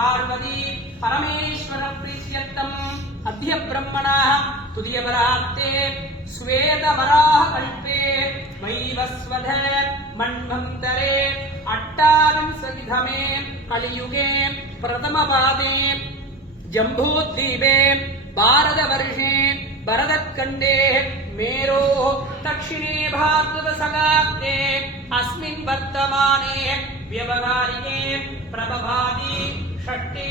पार्वती परमेश्वर प्रीत्यर्थम अद्य ब्रह्मणः तुदियवरात्ते श्वेतवराह कल्पे वैवस्वध मन्वन्तरे अट्टाविंशतितमे कलियुगे प्रथमपादे जम्बूद्वीपे भारतवर्षे भरतखण्डे मेरोः दक्षिणे भाद्रपदशकाब्दे अस्मिन् वर्तमाने व्यवहारिके प्रभभाति षष्ठे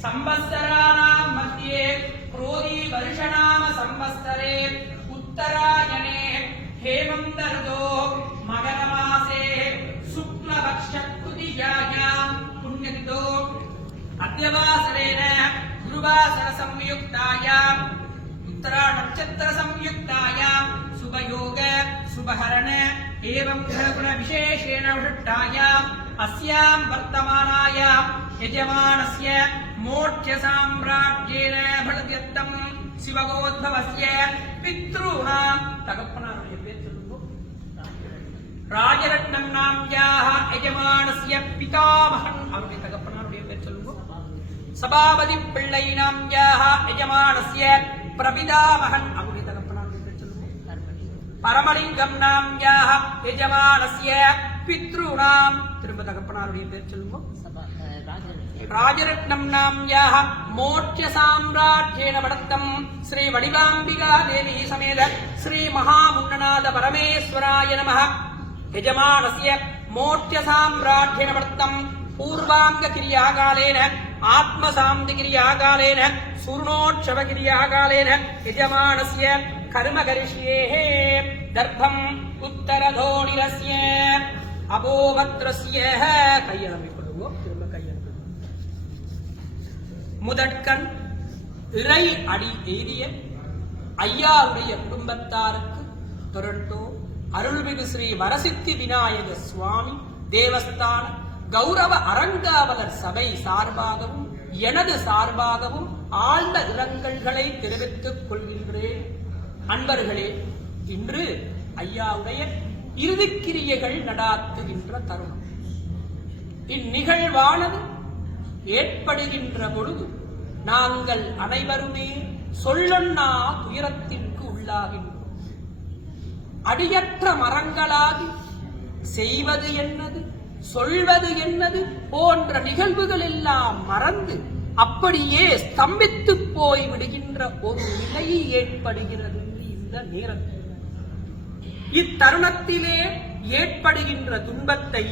संवत्सराणां मध्ये क्रोधी वर्षनाम संवत्सरे उत्तरायणे हेमन्त ऋतोः मकरमासे शुक्लपक्षतृतीयायां पुण्यतिथौ अद्यवासरेण गुरुवासर संयुक्तायाम् उत्तरा नक्षत्र संयुक्तायां शुभयोग शुभहरण एवं ग्रहगुण विशेषेण विशिष्टायाम् अस्यां वर्तमानायां यजमानस्य मोक्ष साम्राज्येन भटत्यर्थं शिवगोद्भवस्य पितॄणां तगप्पनारुடைய பேர் சொல்லுங்க ராஜரத்னம் நாம்யாः यजमानस्य पितामहन् அவருடைய தகப்பனாருடைய பேர் சொல்லுங்க சபாபதி பிள்ளை நாம்யாः यजमानस्य प्रपितामहन् அவருடைய தகப்பனாருடைய பேர் சொல்லுங்க பரமலிங்கம் நாம்யாः यजमानस्य पितॄणां திரும்ப தகப்பனாருடைய பேர் சொல்லுங்க राजरत्नम नाम्याः मोक्ष साम्राज्येन वडत्तम श्री वडिवाम्बिका देवी समेत श्री महामुन्ननाथ परमेश्वराय नमः यजमानस्य मोक्ष साम्राज्येन वडत्तम पूर्वांग क्रियाकालेन आत्मसान्ति क्रियाकालेन सूर्णोत्सव क्रियाकालेन यजमानस्य कर्म करिष्येः दर्भम् उत्तरधोनिरस्य अपोवत्रस्य கையளவை முதற்கண் இறை அடி எய்திய ஐயாவுடைய குடும்பத்தாருக்கு டொரண்டோ அருள்மிகு ஸ்ரீ வரசித்தி விநாயக சுவாமி தேவஸ்தான கௌரவ அறங்காவலர் சபை சார்பாகவும் எனது சார்பாகவும் ஆழ்ந்த இரங்கல்களை தெரிவித்துக் கொள்கின்றேன். அன்பர்களே, இன்று ஐயாவுடைய இறுதிக்கிரியைகள் நடாத்துகின்ற தருணம். இந்நிகழ்வானது ஏற்படுகின்ற பொழுது நாங்கள் அனைவருமே சொல்லொண்ணா துயரத்திற்கு உள்ளாகின்றோம். அடியற்ற மரங்களாகி செய்வது என்னது சொல்வது என்னது போன்ற நிகழ்வுகள் எல்லாம் மறந்து அப்படியே ஸ்தம்பித்து போய் விடுகின்ற ஒரு நிலை ஏற்படுகிறது. இந்த நேரத்தில் இத்தருணத்திலே ஏற்படுகின்ற துன்பத்தை,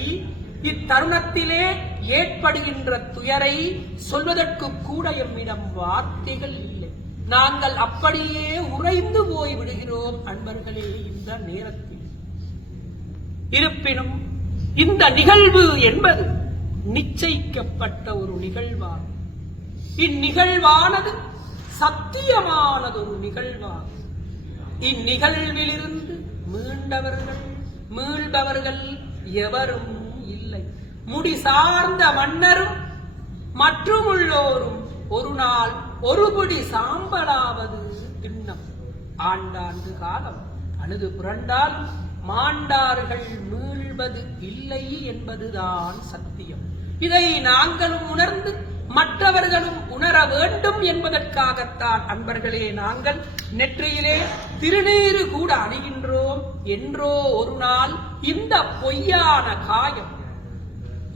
இத்தருணத்திலே ஏற்படுகின்ற துயரை சொல்வதற்கு கூட எம்மிடம் வார்த்தைகள் இல்லை. நாங்கள் அப்படியே உறைந்து போய் விடுகிறோம் அன்பர்களே இந்த நேரத்தில். இருப்பினும் இந்த நிகழ்வு என்பது நிச்சயிக்கப்பட்ட ஒரு நிகழ்வாகும். இந்நிகழ்வானது சத்தியமானதொரு நிகழ்வாகும். இந்நிகழ்விலிருந்து மீள்பவர்கள் எவரும் இல்லை. முடி சார்ந்த மன்னரும் மற்றுமுள்ளோரும் ஒரு நாள் ஒருபடி சாம்பலாவது திண்ணம். ஆண்டாண்டு காலம் அழுது புரண்டால் மாண்டார்கள் மீள்வது இல்லை என்பதுதான் சத்தியம். இதை நாங்களும் உணர்ந்து மற்றவர்களும் உணர வேண்டும் என்பதற்காகத்தான் அன்பர்களே நாங்கள் நெற்றியிலே திருநீறு கூட அணிகின்றோம். என்றோ ஒரு நாள் இந்த பொய்யான காயம்,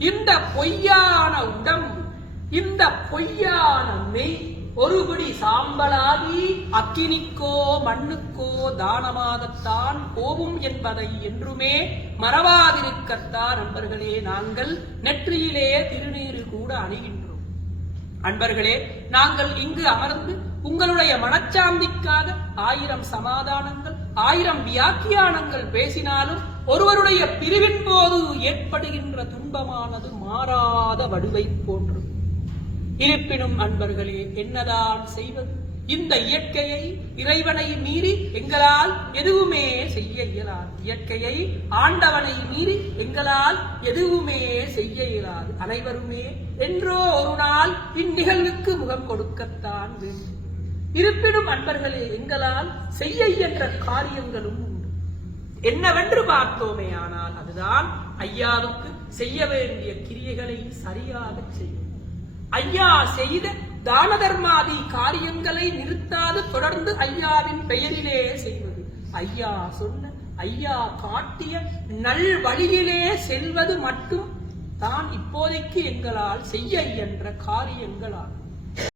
இந்த பொய்யான உடம்பு, இந்த பொய்யான மெய் ஒருபடி சாம்பலாகி அக்கினிக்கோ மண்ணுக்கோ தானமாகத்தான் போகும் என்பதை என்றுமே மறவாதிருக்கத்தான் அன்பர்களே நாங்கள் நெற்றியிலே திருநீறு கூட அணிகின்றோம். அன்பர்களே, நாங்கள் இங்கு அமர்ந்து உங்களுடைய மனச்சாந்திக்காக 1000 சமாதானங்கள் 1000 வியாக்கியானங்கள் பேசினாலும் ஒருவருடைய பிரிவின் போது ஏற்படுகின்ற துன்பமானது மாறாத வடுவை போன்று. இருப்பினும் அன்பர்களே, என்னதான் செய்வது? இந்த இயற்கையை, இறைவனை மீறி எங்களால் எதுவுமே செய்ய இயலாது. இயற்கையை, ஆண்டவனை மீறி எங்களால் எதுவுமே செய்ய இயலாது. அனைவருமே என்றோ ஒரு நாள் இந்நிகழ்வுக்கு முகம் கொடுக்கத்தான் வேண்டும். இருப்பினும் அன்பர்களே, எங்களால் செய்ய இயன்ற காரியங்களும் உண்டு. என்னவென்று பார்த்தோமே ஆனால் அதுதான் ஐயாவுக்கு செய்ய வேண்டிய கிரியைகளை சரியாக செய்யும். ஐயா செய்த தான தர்மாதி காரியங்களை நிறுத்தாது தொடர்ந்து ஐயாவின் பெயரிலே செய்வது, ஐயா சொன்ன ஐயா காட்டிய நல் வழியிலே செல்வது மட்டும் தான் இப்போதைக்கு எங்களால் செய்ய இயன்ற காரியங்களாகும்.